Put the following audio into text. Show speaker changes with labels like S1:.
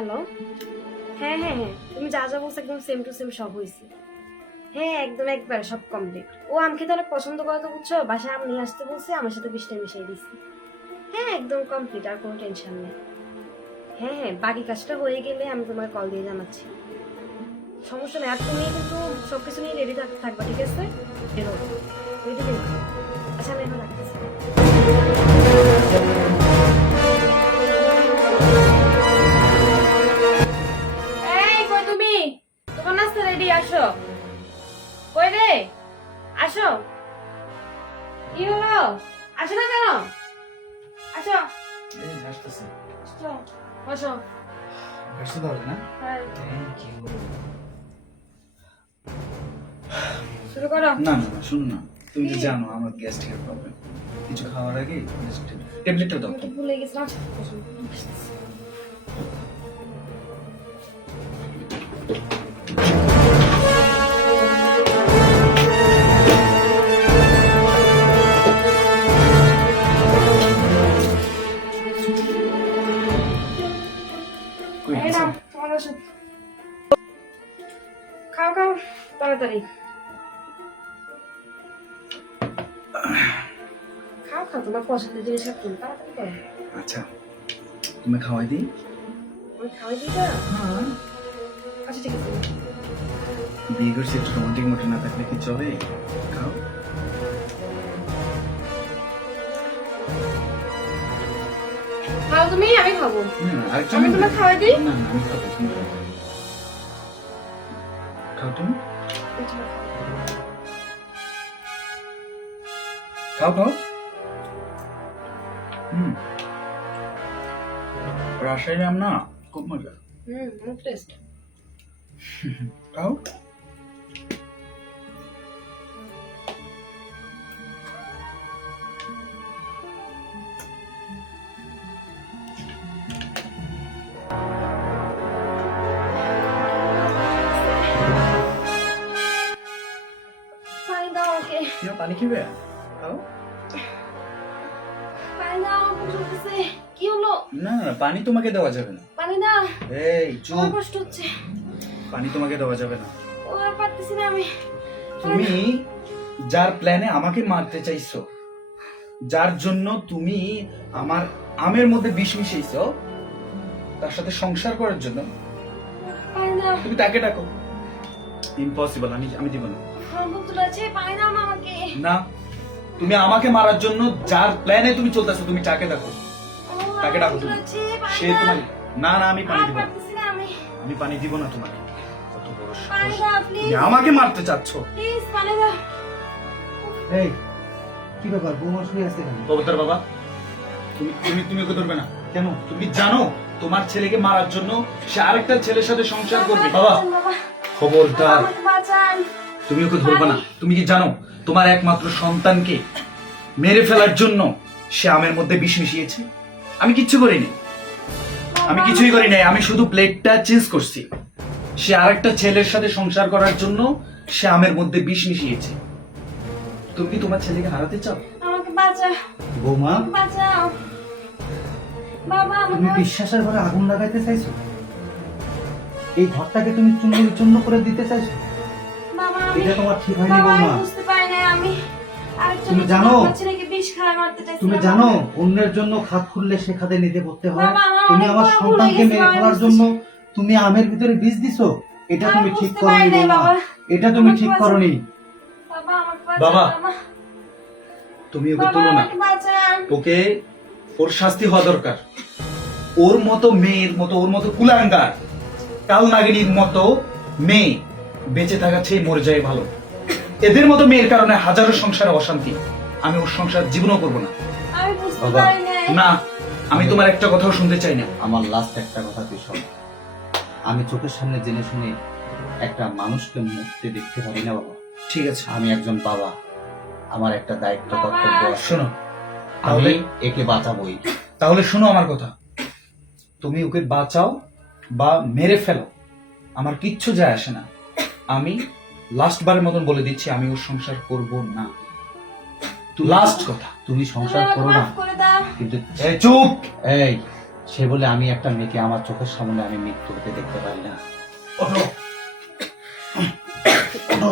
S1: Hello হ্যাঁ হ্যাঁ হ্যাঁ। তুমি যা যা বলছো একদম সেম টু সেম সব হয়েছে। হ্যাঁ একদম একবার সব কমপ্লিট ও আমকে তাহলে পছন্দ করে তো বুঝছ? বাসায় আম নিয়ে আসতে বলছে, আমার সাথে বিশটা মিশিয়ে দিছি। হ্যাঁ একদম কমপ্লিট আর কোনো টেনশন নেই। হ্যাঁ হ্যাঁ বাকি কাজটা হয়ে গেলে আমি তোমার কল দিয়ে জানাচ্ছি। সমস্যা নেই, আর তুমি কিন্তু সব কিছু নিয়ে রেডি থাকবা, ঠিক আছে? আচ্ছা আমি এখন রাখতেছি কি হলো আসো না কেন? আসো।
S2: এই
S1: বসো।
S2: পারবে না?
S1: হ্যাঁ,
S2: থ্যাংক ইউ
S1: শুরু করো।
S2: না না না শুনো না। তুমি তো জানো আমার গ্যাস্ট্রিকের প্রবলেম কিছু খাওয়ার আগে ট্যাবলেটটা দাও।
S1: ভুলে গেছিলাম? তাড়াতাড়ি। খাও খাও তোমার পছন্দের জিনিস সব তুমি তাড়াতাড়ি করো।
S2: আচ্ছা তুমি খাওয়াই দিই?
S1: আমি খাওয়াই দিই না আচ্ছা ঠিক আছে।
S2: বিয়ে করছি একটু রোমান্টিক মোটে না থাকলে কি চলে? খাও।
S1: খাও তুমি আমি খাব।
S2: না না
S1: আমি তোমার খাওয়াই দিই?
S2: না না আমি খাব খাও। খাও তুমি। খাও খাও। হুম। রাজশাহী আম না? খুব মজা।
S1: হুম অনেক টেস্ট
S2: খাও।
S1: পানি
S2: পানি খেবে? খাও।
S1: পানি কি হলো?
S2: না না তোমাকে দেওয়া যাবে না।
S1: পানি দাও।
S2: এই চুপ।
S1: কষ্ট হচ্ছে।
S2: পানি তোমাকে দেওয়া যাবে না।
S1: ও আর পারতেছি না আমি।
S2: তুমি যার প্ল্যানে আমাকে মারতে চাইছো যার জন্য তুমি আমার আমের মধ্যে বিষ মিশিয়েছো তার সাথে সংসার করার জন্য তুমি তাকে ডাকো। ইম্পসিবল আমি আমি দিব না।
S1: না
S2: তুমি আমাকে মারার জন্য যার প্ল্যানে তুমি চলতেছো তুমি তাকে ডাকো।
S1: ও,
S2: তাকে ডাকো তুমি।
S1: পানি
S2: সে তোমার না না আমি পানি দিব না।
S1: আমি।
S2: আমি পানি দিব না তোমাকে। কত বড় তুমি আমাকে মারতে চাচ্ছ।
S1: প্লিজ
S3: এই কি ব্যাপার? বৌমা শুয়ে আছে কেন?
S2: কবুতর বাবা তুমি তুমি তুমি ওকে ধরবে না।
S3: কেন?
S2: তুমি জানো তোমার ছেলেকে মারার জন্য সে আরেকটা ছেলের সাথে সংসার করবে। বাবা খবরদার।
S1: বাঁচান।
S2: তুমি ওকে ধরবে না। তুমি কি জানো তোমার একমাত্র সন্তানকে মেরে ফেলার জন্য সে আমের মধ্যে বিষ মিশিয়েছে? আমি কিচ্ছু করিনি। আমি কিছুই করি নাই আমি শুধু প্লেটটা চেঞ্জ করছি। সে আরেকটা ছেলের সাথে সংসার করার জন্য সে আমের মধ্যে বিষ মিশিয়েছে। তুমি কি তোমার ছেলেকে হারাতে চাও?
S1: আমাকে বাঁচাও।
S3: বৌমা?
S1: বাঁচাও। বাবা
S3: তুমি বিশ্বাসের ঘরে আগুন লাগাইতে চাইছো? এই ঘরটাকে তুমি চূর্ণ বিচূর্ণ করে দিতে চাইছো? এটা তোমার ঠিক হয়নি
S1: বাবা
S3: বৌমা।
S1: বুঝতে পারি না আমি।
S3: তুমি জানো? তুমি জানো অন্যের জন্য খাত খুললে সে খাতে নিতে পড়তে হয়। তুমি আমার সন্তানকে মেরে
S1: বাবা,
S3: ফেলার জন্য তুমি আমের ভিতরে বীজ দিছো? এটা তুমি ঠিক করনি
S1: বাবা।
S3: এটা তুমি ঠিক। করনি।
S1: বাবা
S2: তুমি ওকে তুলো না। ওকে ওর শাস্তি হওয়া দরকার। ওর মতো মেয়ের মতো ওর মতো কুলাঙ্গার কাল নাগিনীর মতো মেয়ে বেঁচে থাকা চেয়ে মরে যায় ভালো। এদের মতো মেয়ের কারণে হাজারো সংসারে অশান্তি। আমি ওর সংসার জীবনও করব না।
S3: বাবা।
S2: না আমি তোমার একটা কথাও শুনতে চাই না।
S3: আমার লাস্ট একটা কথা তুই শোন। আমি চোখের সামনে জেনে শুনে একটা মানুষকে মুক্তি দেখতে পারি না বাবা।
S2: ঠিক আছে।
S3: আমি একজন বাবা। আমার একটা দায়িত্ব কর্তব্য
S2: শোনো
S3: আমি
S2: তাহলে
S3: একে বাঁচাবই।
S2: তাহলে শোনো আমার কথা। তুমি ওকে বাঁচাও বা মেরে ফেলো। আমার কিচ্ছু যায় আসে না। আমি লাস্ট বারের মতন বলে দিচ্ছি আমি ওর সংসার করব না। লাস্ট কথা
S3: তুমি সংসার করো না। কিন্তু
S2: এই চুপ!
S3: এই সে বলে আমি একটা মেয়েকে আমার চোখের সামনে আমি মৃত্যু হতে দেখতে পারি না।
S2: ওঠো।
S3: কেন